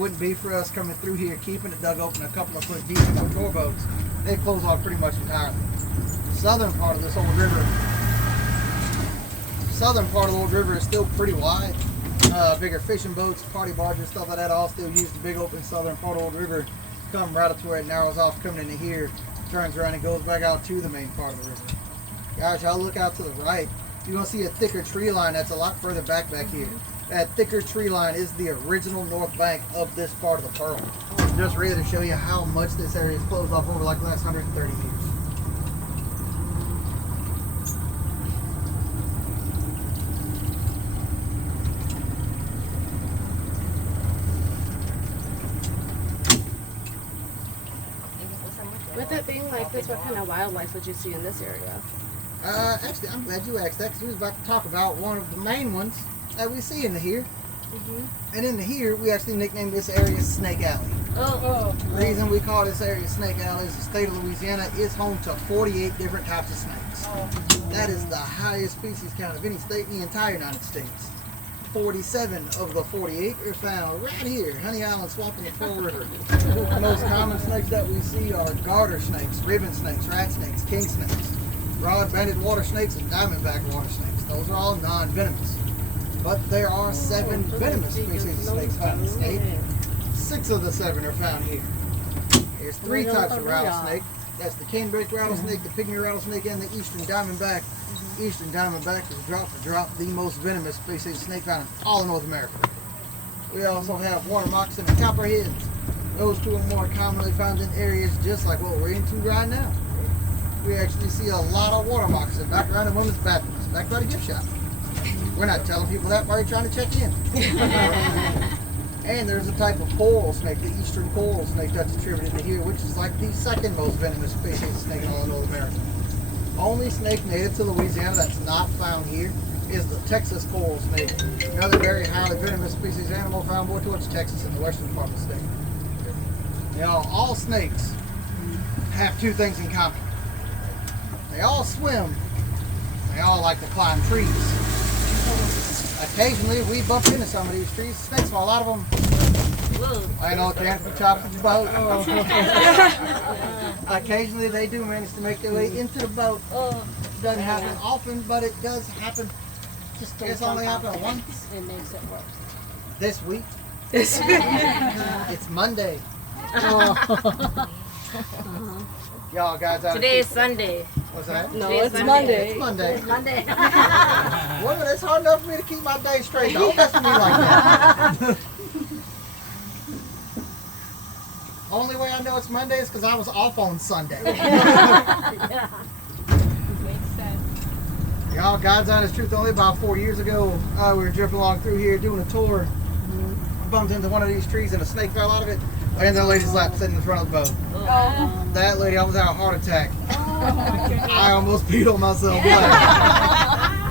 Wouldn't be for us coming through here, keeping it dug open a couple of foot deep in our tour boats. They close off pretty much entirely. Southern part of this old river, is still pretty wide. Bigger fishing boats, party barges, stuff like that, all still use the big open southern part of Old River. Come right up to where it narrows off, coming into here, turns around and goes back out to the main part of the river. Guys, y'all look out to the right. You're gonna see a thicker tree line that's a lot further back here. That thicker tree line is the original north bank of this part of the Pearl. Just ready to show you how much this area is closed off over like the last 130 years. With it being like this, what kind of wildlife would you see in this area? Actually, I'm glad you asked that because we was about to talk about one of the main ones that we see in here. And in here, we actually nicknamed this area Snake Alley. The reason we call this area Snake Alley is the state of Louisiana is home to 48 different types of snakes. That is the highest species count of any state in the entire United States. 47 of the 48 are found right here, Honey Island Swamp in the Pearl River. The most common snakes that we see are garter snakes, ribbon snakes, rat snakes, king snakes, broad-banded water snakes, and diamondback water snakes. Those are all non-venomous. But there are 7 venomous species of snakes found in the state. 6 of the 7 are found here. There's 3 types of rattlesnake. That's the canebrake rattlesnake, the pygmy rattlesnake, and the eastern diamondback. Eastern diamondback is drop for drop the most venomous species of snake found in all of North America. We also have water moccasin and copperheads. Those 2 are more commonly found in areas just like what we're into right now. We actually see a lot of water moccasin back around the women's bathrooms, back by the gift shop. We're not telling people that while you're trying to check in. And there's a type of coral snake, the eastern coral snake, that's attributed to here, which is like the 2nd most venomous species of snake in all of North America. Only snake native to Louisiana that's not found here is the Texas coral snake. Another very highly venomous species animal found more towards Texas in the western part of the state. Now, all snakes have 2 things in common. They all swim. They all like to climb trees. Occasionally, we bump into some of these trees. Snakes fall out of them. I know it can't be chopped with the boat. Occasionally, they do manage to make their way into the boat. Doesn't happen often, but it does happen. It's only happened once. It makes it worse. This week. It's Monday. Y'all guys out. Today is Sunday. What's that? No, it's Monday. It's Monday. It's Monday. Women, it's hard enough for me to keep my day straight. Don't mess with me like that. Only way I know it's Monday is because I was off on Sunday. Yeah. Makes sense. Y'all, God's honest truth, only about 4 years ago, we were drifting along through here doing a tour. Bumped into one of these trees and a snake fell out of it. And the lady's lap sitting in front of the boat. That lady almost had a heart attack. I almost peed on myself.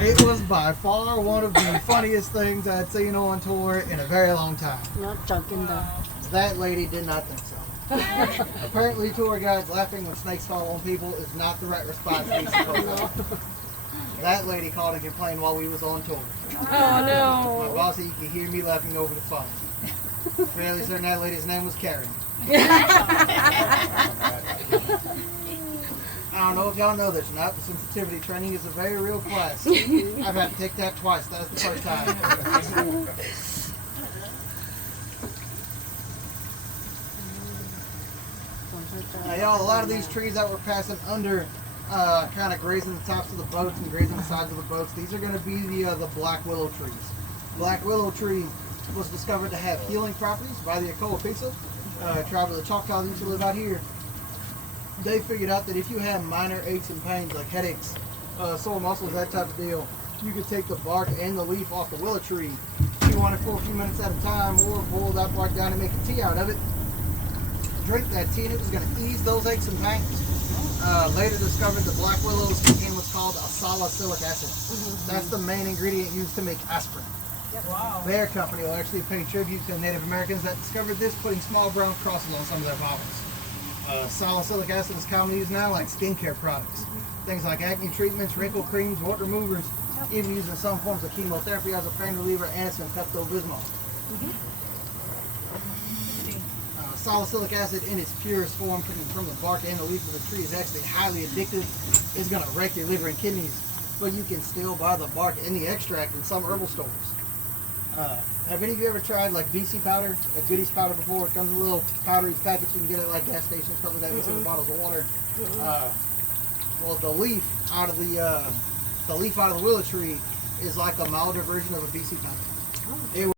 It was by far one of the funniest things I'd seen on tour in a very long time. Not joking though. That lady did not think so. Apparently, tour guides laughing when snakes fall on people is not the right response. That lady called and complained while we was on tour. Oh no. My boss, you could hear me laughing over the phone. Fairly certain that lady's name was Karen. I don't know if y'all know this or not, but sensitivity training is a very real class. I've had to take that twice. That's the first time. Now, y'all, a lot of these trees that we're passing under, kind of grazing the tops of the boats and grazing the sides of the boats, these are going to be the black willow trees. Black willow tree was discovered to have healing properties by the Ocoopisa, tribe of the Choctaws who used to live out here. They figured out that if you have minor aches and pains like headaches, sore muscles, that type of deal, you could take the bark and the leaf off the willow tree, chew on it for a few minutes at a time, or boil that bark down and make a tea out of it. Drink that tea and it was going to ease those aches and pains. Later discovered the black willows contain what's called a salicylic acid. That's the main ingredient used to make aspirin. Wow. Their company will actually pay tribute to Native Americans that discovered this, putting small brown crosses on some of their bottles. Salicylic acid is commonly used now like skincare products. Things like acne treatments, wrinkle creams, wart removers, even used in some forms of chemotherapy as a pain reliever, and it's in Pepto-Bismol. salicylic acid in its purest form coming from the bark and the leaf of the tree is actually highly addictive. It's going to wreck your liver and kidneys, but you can still buy the bark and the extract in some herbal stores. Have any of you ever tried like BC powder, like Goodies powder before? It comes in a little powdery package. You can get it at like gas stations, stuff like that. Mix it with bottles of water. Well, the leaf out of the willow tree is like a milder version of a BC powder. It